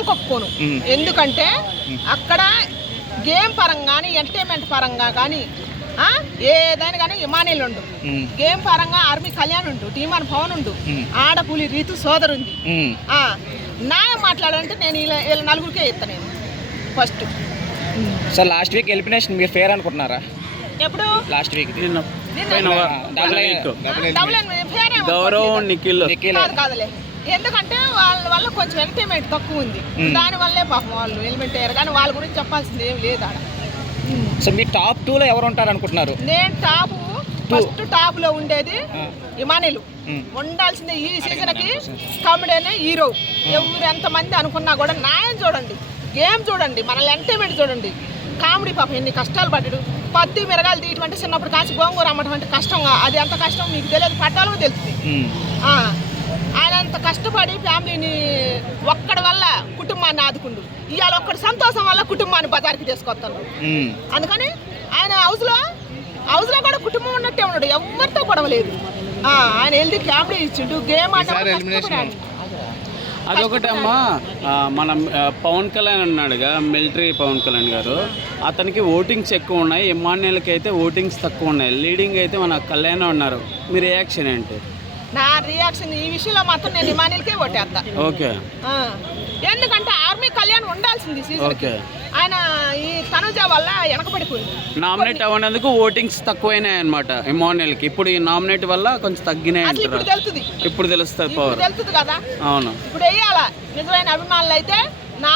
అస్సలు ఒప్పుకోను. ఎందుకంటే అక్కడ గేమ్ పరంగా కానీ ఎంటర్టైన్మెంట్ పరంగా కానీ ఆ, ఏదైనా కానీ ఇమానీలు ఉండు. గేమ్ పరంగా ఆర్మీ కళ్యాణ్ ఉండు టీమాన్ పవన్ ఉండు. ఆడపులి రీతు సోదరు ఉంది ఉమ్. ఆ, న్యాయం మాట్లాడాలంటే నేను వీళ్ళ వీళ్ళ నలుగురికే ఇస్తాను నేను. First so last week elimination మీరు ఫేర్ అనుకుంటున్నారా? ఎప్పుడు? లాస్ట్ వీక్ నిన్న. డబుల్ డబుల్ ఎన్ ఫేర్ ఏమో గౌరవం నిఖిల్. నిఖిల్. కాదు కాదులే. ఎందుకంటే వాళ్ళ వల్ల కొంచెం ఎంటర్టైన్మెంట్ తక్కువ ఉంది. మ్మ్. దాని వల్లే పాపం వాళ్ళు ఎలిమెంట్ అయ్యారు. కానీ వాళ్ళ గురించి చెప్పాల్సింది ఏం లేదు ఆడ. సో మీ టాప్ టూలో ఎవరు ఉంటారు అనుకుంటున్నారు నేను టాప్ ఫస్ట్ టాప్లో ఉండేది. ఇమానిలు. ఉండాల్సింది ఈ సీజన్కి కామెడీనే హీరో ఎవరు ఎంతమంది అనుకున్నా కూడా న్యాయం చూడండి. గేమ్ చూడండి. మనల్ని ఎంటర్టైన్మెంట్ చూడండి. కామెడీ పాపం ఎన్ని కష్టాలు పడ్డాడు. పత్తి మిరగాలు తీయటం చిన్నప్పుడు కాసి గోంగూర అమ్మటం అంటే కష్టంగా. అది ఎంత కష్టం మీకు తెలియదు. పట్టాలో తెలుస్తుంది. ఆయన అంత కష్టపడి ఫ్యామిలీని ఒక్కడి వల్ల కుటుంబాన్ని ఆదుకుండు. ఇవాళ ఒక్కడి సంతోషం వల్ల కుటుంబాన్ని బజార్కి తీసుకొస్తాను. అందుకని ఆయన హౌస్లో హౌస్లో కూడా కుటుంబం ఉన్నట్టే ఉన్నాడు. ఎవరితో గొడవ లేదు. ఆ, ఆయన వెళ్తే కామెడీ ఇచ్చిండు. గేమ్ ఆట అదొకటమ్మా మన పవన్ కళ్యాణ్ ఉన్నాడుగా మిలిటరీ పవన్ కళ్యాణ్ గారు. అతనికి ఓటింగ్స్ ఎక్కువ ఉన్నాయి. ఎమ్మాన్యులకి అయితే ఓటింగ్స్ తక్కువ ఉన్నాయి. లీడింగ్ అయితే మన కళ్యాణ్ ఉన్నారు. మీ రియాక్షన్ ఏంటి? నా రియాక్షన్ ఈ విషయంలో మాత్రం నేను ఇమానిల్కే ఓటేస్తా ఓకే. ఎందుకంటే ఆర్మీ కళ్యాణ్ ఉండాల్సింది సీజన్ ఓకే. ఆయన ఈ తనుజ వల్ల వెనకబడిపోయింది. నామినేట్ అవ్వనందుకు ఓటింగ్స్ తక్కువైనాయి అనమాట ఎమ్మాన్యుల్కి ఇప్పుడు ఈ నామినేట్ వల్ల కొంచెం తగ్గినాయి ఇప్పుడు తెలుస్తుంది. ఇప్పుడు తెలుస్తుంది పవర్ తెలుస్తుంది కదా. అవును. ఇప్పుడు వేయాల? నిజమైన అభిమానులు అయితే నా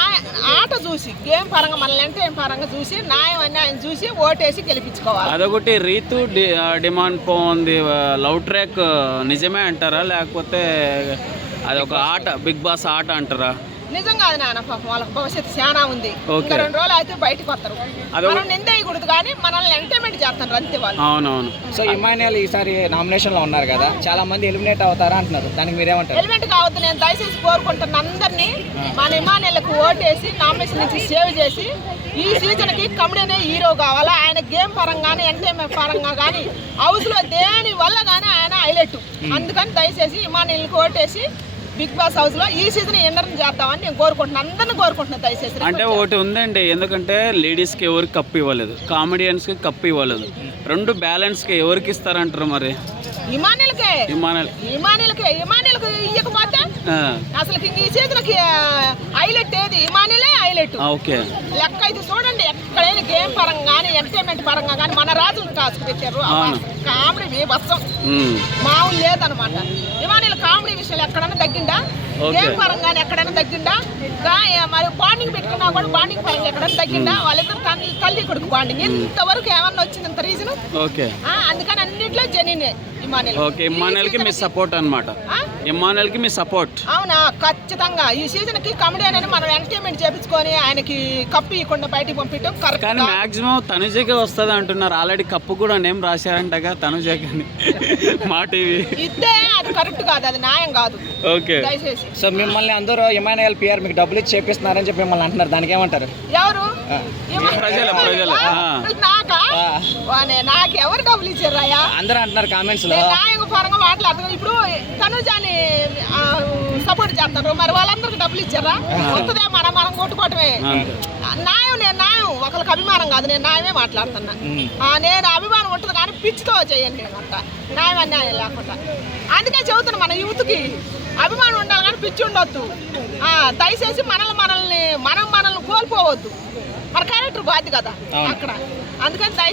ఆట చూసి గేమ్ పరంగా మనల్ని ఎంటర్టైన్ పరంగా చూసి న్యాయం అన్యాయం చూసి ఓటేసి గెలిపించుకోవాలి. అదొకటి రీతు డి- డిమాండ్ పోంది లవ్ ట్రాక్ నిజమే అంటారా? లేకపోతే అదొక ఆట బిగ్ బాస్ ఆట అంటారా? నిజంగా అది నాన్న పాపం వాళ్ళకి భవిష్యత్తు చాలా ఉంది. ఇంకా రెండు రోజులు అయితే బయటకు వస్తారు. మనం నిందేయకూడదు కానీ మనల్ని ఎంటర్టైన్మెంట్ చేస్తారు అంతే వాళ్ళు. అవునవును. సో ఇమాన్యుయల్ ఈసారి నామినేషన్లో ఉన్నారు కదా చాలా మంది ఎలిమినేట్ అవుతారా అంటున్నారు. దానికి మీరేమంటారు? హెల్మెట్ కావద్దు నేను దయచేసి కోరుకుంటున్న అందరినీ మన ఇమానులకు ఓటేసి నామినేషన్ నుంచి సేవ్ చేసి ఈ సీజన్కి కమిడీనే హీరో కావాలా? ఆయన గేమ్ పరంగా ఎంటర్టైన్మెంట్ పరంగా కానీ హౌస్లో దేని వల్ల కానీ ఆయన హైలైట్ అందుకని దయచేసి ఇమానులకు ఓటేసి బిగ్ బాస్ హౌస్లో ఈ సీజన్ ఎండర్ని చేద్దామని నేను కోరుకుంటున్నాను అందరిని కోరుకుంటున్నాను దయచేసి అంటే ఒకటి ఉందండి ఎందుకంటే లేడీస్కి ఎవరికి కప్పు ఇవ్వలేదు కామెడియన్స్కి కప్పు ఇవ్వలేదు. రెండు బ్యాలెన్స్కి ఎవరికి ఇస్తారంటారు మరి? ఇమానులకే ఇమానులకే ఇమానులకు ఇవ్వకపోతే అసలు ఈ సీజన్కి హైలైట్ ఏది? ఇమానులే హైలైట్ ఓకే. లెక్క అయితే చూడండి ఎక్కడైనా గేమ్ పరంగా కానీ ఎంటర్టైన్మెంట్ పరంగా కానీ మన రాజులు టాస్క్ పెట్టారు. కామెడీ ఉమ్, మామూలు లేదనమాట. ఇవాళ కామెడీ విషయాలు ఎక్కడైనా తగ్గిందా? ఓకే. గేమ్ పరంగా ఎక్కడైనా తగ్గిందా? మరి బాండింగ్ పెట్టుకున్నా కూడా బాండింగ్ పరంగా ఎక్కడైనా తగ్గిందా? వాళ్ళిద్దరు తల్లి తల్లి కొడుకు బాండింగ్ ఇంతవరకు ఏమన్నా వచ్చింది? ఇంత రీజన్ ఓకే. అందుకని అన్నింటిలో జెన్యునే ఇమానుయల్ ఓకే ఇమ్మానుయల్కి మీ సపోర్ట్ అనమాట ఆ? ఇమ్మానుయల్కి మీ సపోర్ట్ అవునా? ఖచ్చితంగా. ఈ సీజన్కి కమెడీ అనేది మనం ఎంటర్టైన్మెంట్ చేపించుకొని ఆయనకి కప్పు ఇవ్వకుండా బయటికి పంపించడం కరెక్ట్ కానీ మాక్సిమం తనుజకే వస్తుంది అంటున్నారు. ఆల్రెడీ కప్పు కూడా నేమ్ రాశారంటగా తనుజకి అని. మా టీవీ. ఇద్దే అది కరెక్ట్ కాదు. అది న్యాయం కాదు. ఓకే. దయచేసి. సో మిమ్మల్ని అందరూ ఇమాన్యుయల్ పిఆర్ మీకు డబ్బులు ఇచ్చి చేపిస్తున్నారని చెప్పి మిమ్మల్ని అంటున్నారు. దానికి ఏమంటారు? ఎవరు? ప్రజలు, ప్రజలు. నాకా? ఆ. వానే నాకు ఎవరు డబ్బులు ఇచ్చారయ్యా అందరూ అంటున్నారు కామెంట్స్లో. న్యాయం పరంగా మాట్లాడుతున్నాను ఇప్పుడు తనుజాని సపోర్ట్ చేస్తారు. మరి వాళ్ళందరికి డబ్బులు ఇచ్చారా? వస్తుందే మనం మనం కొట్టుకోవటమే. న్యాయం నేను ఒకరికి అభిమానం కాదు నేను న్యాయమే మాట్లాడుతున్నా. నేను అభిమానం ఉంటుంది కానీ పిచ్చితో చేయండి నేను అంట న్యాయం అన్యాయం లేకుండా. అందుకే చెబుతున్నా మన యూత్కి అభిమానం ఉండాలి కానీ పిచ్చి ఉండొద్దు. ఆ, దయచేసి మనల్ని మనల్ని మనం మనల్ని కోల్పోవద్దు. మన క్యారెక్టర్ బాధ్య కదా. అక్కడ. అందుకని దయ